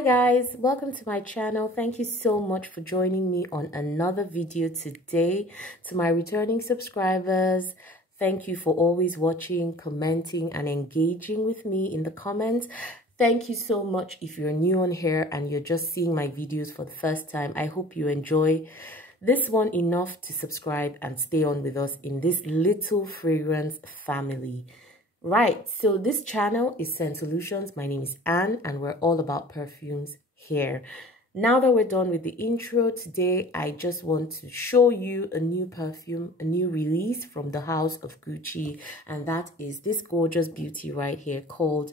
Hi guys, welcome to my channel. Thank you so much for joining me on another video today. To my returning subscribers, thank you for always watching, commenting and engaging with me in the comments. Thank you so much. If you're new on here and you're just seeing my videos for the first time, I hope you enjoy this one enough to subscribe and stay on with us in this little fragrance family. Right, so this channel is Scent Solutions. My name is Anne and we're all about perfumes here. Now that we're done with the intro, today I just want to show you a new perfume, a new release from the house of Gucci, and that is this gorgeous beauty right here called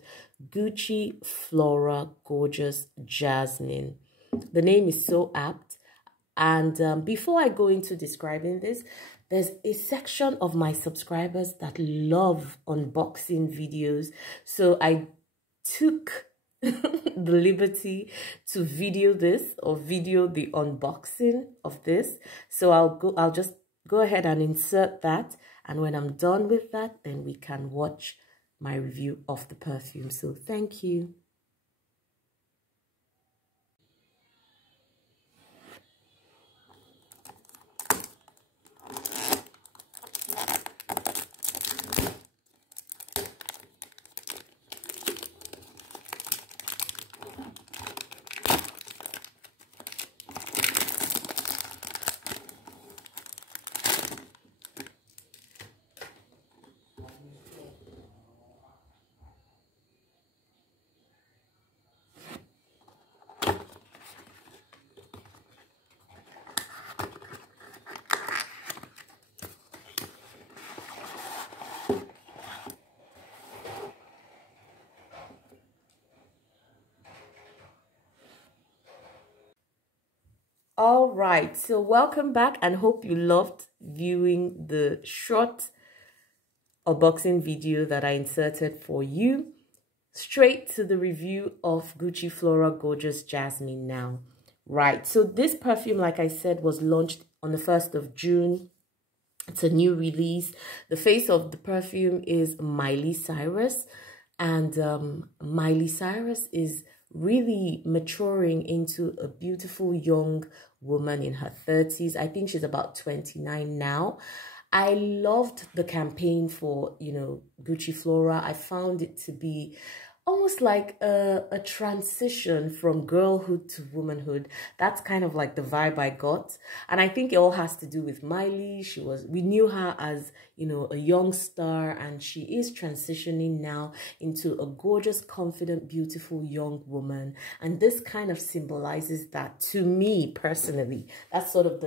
Gucci Flora Gorgeous Jasmine. The name is so apt. And before I go into describing this, there's a section of my subscribers that love unboxing videos. So I took the liberty to video this or video the unboxing of this. So I'll just go ahead and insert that. And when I'm done with that, then we can watch my review of the perfume. So thank you. All right, so welcome back and hope you loved viewing the short unboxing video that I inserted for you. Straight to the review of Gucci Flora Gorgeous Jasmine now. Right, so this perfume, like I said, was launched on the 1st of June. It's a new release. The face of the perfume is Miley Cyrus, and Miley Cyrus is really maturing into a beautiful young woman in her 30s. I think she's about 29 now. I loved the campaign for, Gucci Flora. I found it to be almost like a transition from girlhood to womanhood. That's kind of like the vibe I got. And I think it all has to do with Miley. We knew her as, a young star, and she is transitioning now into a gorgeous, confident, beautiful young woman. And this kind of symbolizes that to me personally. That's sort of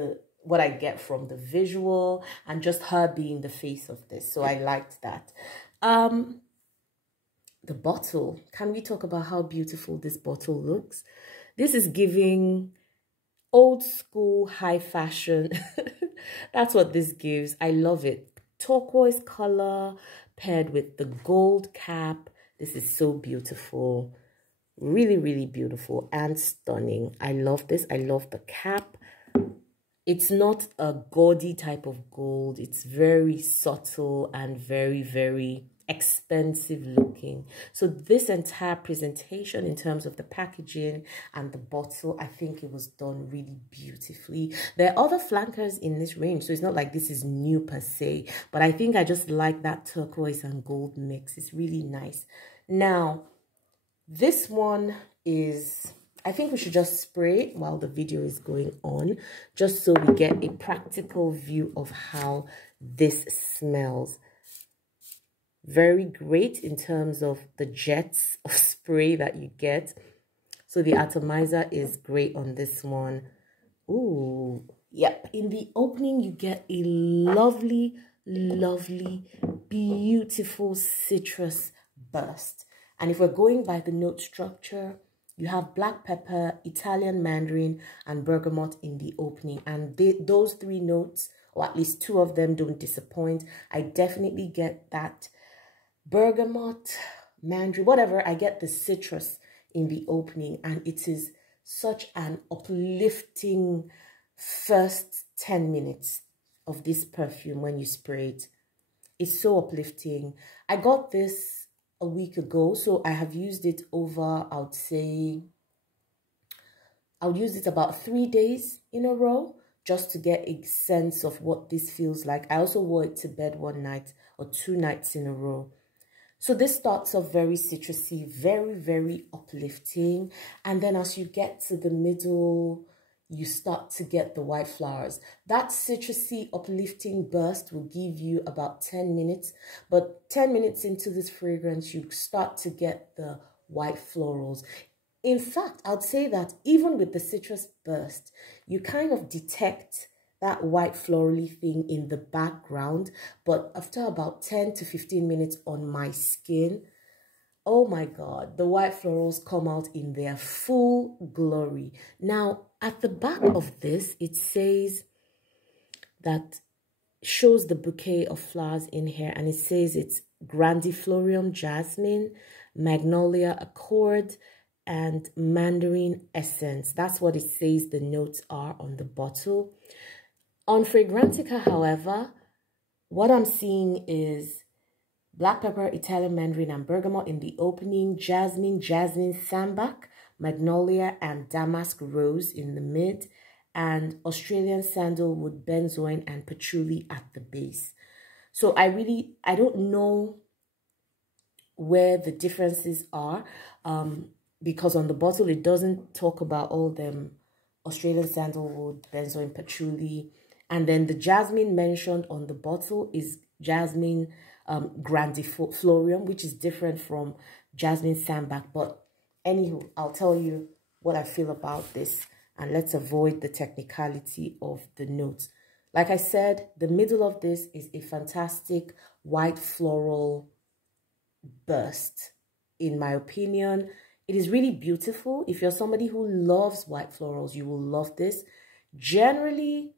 what I get from the visual and just her being the face of this. So I liked that. The bottle. Can we talk about how beautiful this bottle looks? This is giving old school high fashion. That's what this gives. I love it. Turquoise color paired with the gold cap. This is so beautiful. Really, really beautiful and stunning. I love this. I love the cap. It's not a gaudy type of gold. It's very subtle and very, very expensive looking. So this entire presentation in terms of the packaging and the bottle, I think it was done really beautifully. There are other flankers in this range, so it's not like this is new per se, but I think I just like that turquoise and gold mix. It's really nice. Now, this one is, I think we should just spray it while the video is going on, just so we get a practical view of how this smells. Very great in terms of the jets of spray that you get. So the Atomizer is great on this one. Ooh, yep. In the opening, you get a lovely, lovely, beautiful citrus burst. And if we're going by the note structure, you have black pepper, Italian mandarin, and bergamot in the opening. And those three notes, or at least two of them, don't disappoint. I definitely get that bergamot, mandarin, whatever. I get the citrus in the opening, and it is such an uplifting first 10 minutes of this perfume when you spray it. It's so uplifting. I got this a week ago, so I have used it over, I would say, I'll use it about 3 days in a row just to get a sense of what this feels like. I also wore it to bed one night or 2 nights in a row. So this starts off very citrusy, very, very uplifting. And then as you get to the middle, you start to get the white flowers. That citrusy, uplifting burst will give you about 10 minutes. But 10 minutes into this fragrance, you start to get the white florals. In fact, I'd say that even with the citrus burst, you kind of detect that white florally thing in the background. But after about 10 to 15 minutes on my skin, oh my God, the white florals come out in their full glory. Now, at the back of this, it says that shows the bouquet of flowers in here, and it says it's Grandiflorium Jasmine, Magnolia Accord, and Mandarin Essence. That's what it says the notes are on the bottle. On Fragrantica, however, what I'm seeing is black pepper, Italian mandarin, and bergamot in the opening, jasmine, sambac, magnolia, and damask rose in the mid, and Australian sandalwood, benzoin, and patchouli at the base. So I don't know where the differences are, because on the bottle it doesn't talk about all them Australian sandalwood, benzoin, patchouli, and then the jasmine mentioned on the bottle is jasmine grandiflorium, which is different from jasmine sambac. But anywho, I'll tell you what I feel about this, and let's avoid the technicality of the notes. Like I said, the middle of this is a fantastic white floral burst, in my opinion. It is really beautiful. If you're somebody who loves white florals, you will love this. Generally,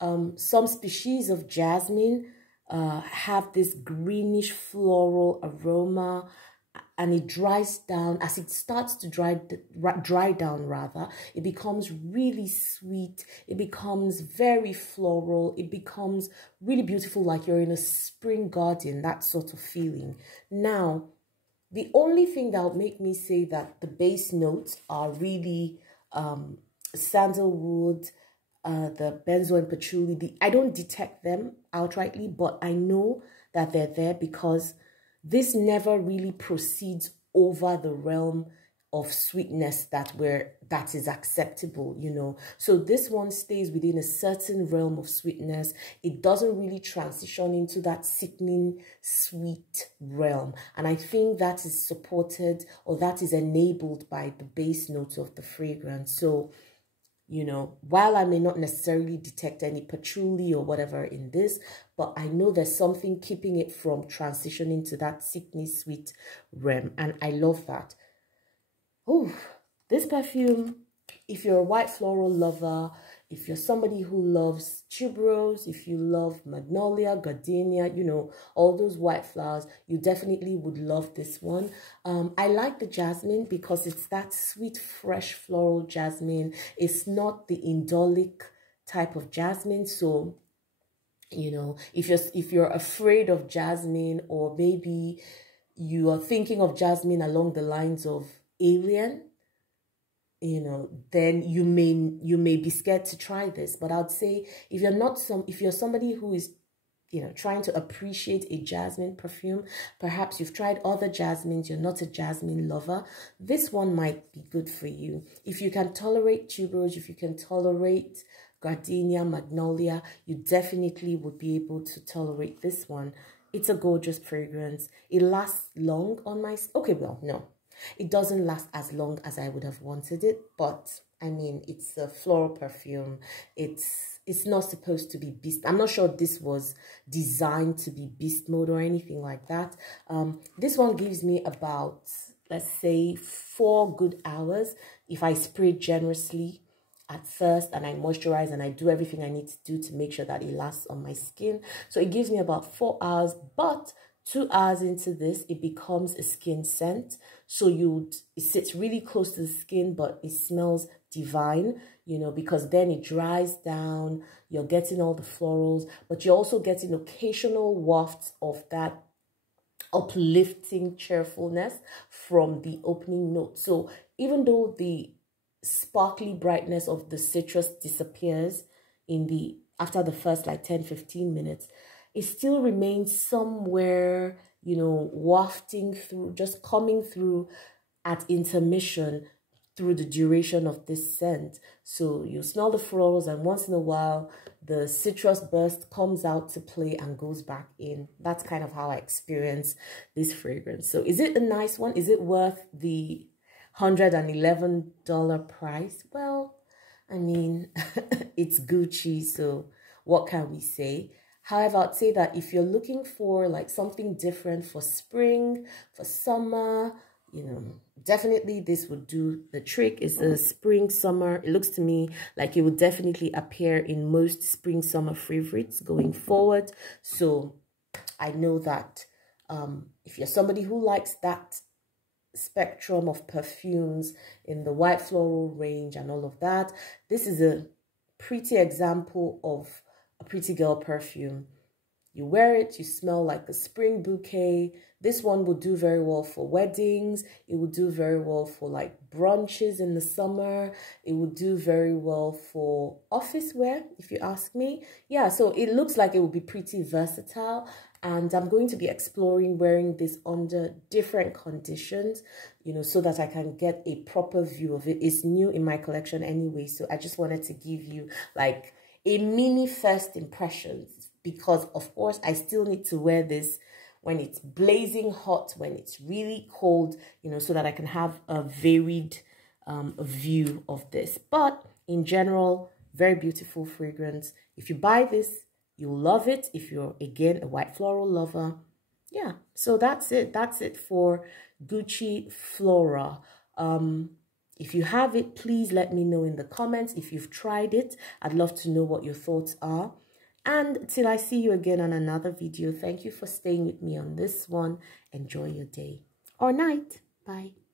some species of jasmine have this greenish floral aroma, and it dries down. As it starts to dry down rather, it becomes really sweet. It becomes very floral. It becomes really beautiful, like you're in a spring garden, that sort of feeling. Now, the only thing that would make me say that the base notes are really sandalwood, the benzoin, patchouli. I don't detect them outrightly, but I know that they're there because this never really proceeds over the realm of sweetness that is acceptable, you know. So this one stays within a certain realm of sweetness. It doesn't really transition into that sickening sweet realm, and I think that is supported, or that is enabled, by the base notes of the fragrance. So, you know, while I may not necessarily detect any patchouli or whatever in this, but I know there's something keeping it from transitioning to that sickly sweet realm, and I love that. Oh, this perfume, if you're a white floral lover, if you're somebody who loves tuberose, if you love magnolia, gardenia, you know, all those white flowers, you definitely would love this one. I like the jasmine because it's that sweet, fresh floral jasmine. It's not the indolic type of jasmine. So, you know, if you're afraid of jasmine, or maybe you are thinking of jasmine along the lines of Alien, you know, then you may be scared to try this. But I'd say if you're somebody who is, you know, trying to appreciate a jasmine perfume, perhaps you've tried other jasmines, you're not a jasmine lover, this one might be good for you. If you can tolerate tuberose, if you can tolerate gardenia, magnolia, you definitely would be able to tolerate this one. It's a gorgeous fragrance. It lasts long on my okay, well, no, it doesn't last as long as I would have wanted it, but I mean, it's a floral perfume. It's not supposed to be beast. I'm not sure this was designed to be beast mode or anything like that. This one gives me about, let's say, 4 good hours if I spray generously at first and I moisturize and I do everything I need to do to make sure that it lasts on my skin. So it gives me about 4 hours, but 2 hours into this, it becomes a skin scent. So it sits really close to the skin, but it smells divine, you know, because then it dries down. You're getting all the florals, but you're also getting occasional wafts of that uplifting cheerfulness from the opening note. So even though the sparkly brightness of the citrus disappears after the first like 10-15 minutes, it still remains somewhere, you know, wafting through, just coming through at intermission through the duration of this scent. So you smell the florals, and once in a while the citrus burst comes out to play and goes back in. That's kind of how I experience this fragrance. So is it a nice one? Is it worth the $111 price? Well, I mean, it's Gucci, so what can we say? However, I'd say that if you're looking for like something different for spring, for summer, you know, definitely this would do the trick. It's a spring, summer. It looks to me like it would definitely appear in most spring, summer favorites going forward. So I know that if you're somebody who likes that spectrum of perfumes in the white floral range and all of that, this is a pretty example of a pretty girl perfume. You wear it, you smell like a spring bouquet. This one will do very well for weddings. It will do very well for like brunches in the summer. It will do very well for office wear, if you ask me. Yeah, so it looks like it will be pretty versatile. And I'm going to be exploring wearing this under different conditions, you know, so that I can get a proper view of it. It's new in my collection anyway, so I just wanted to give you like a mini first impressions, because of course I still need to wear this when it's blazing hot, when it's really cold, you know, so that I can have a varied view of this. But in general, very beautiful fragrance. If you buy this, you'll love it. If you're, again, a white floral lover. Yeah, so that's it. That's it for Gucci Flora. If you have it, please let me know in the comments. If you've tried it, I'd love to know what your thoughts are. And till I see you again on another video, thank you for staying with me on this one. Enjoy your day or night. Bye.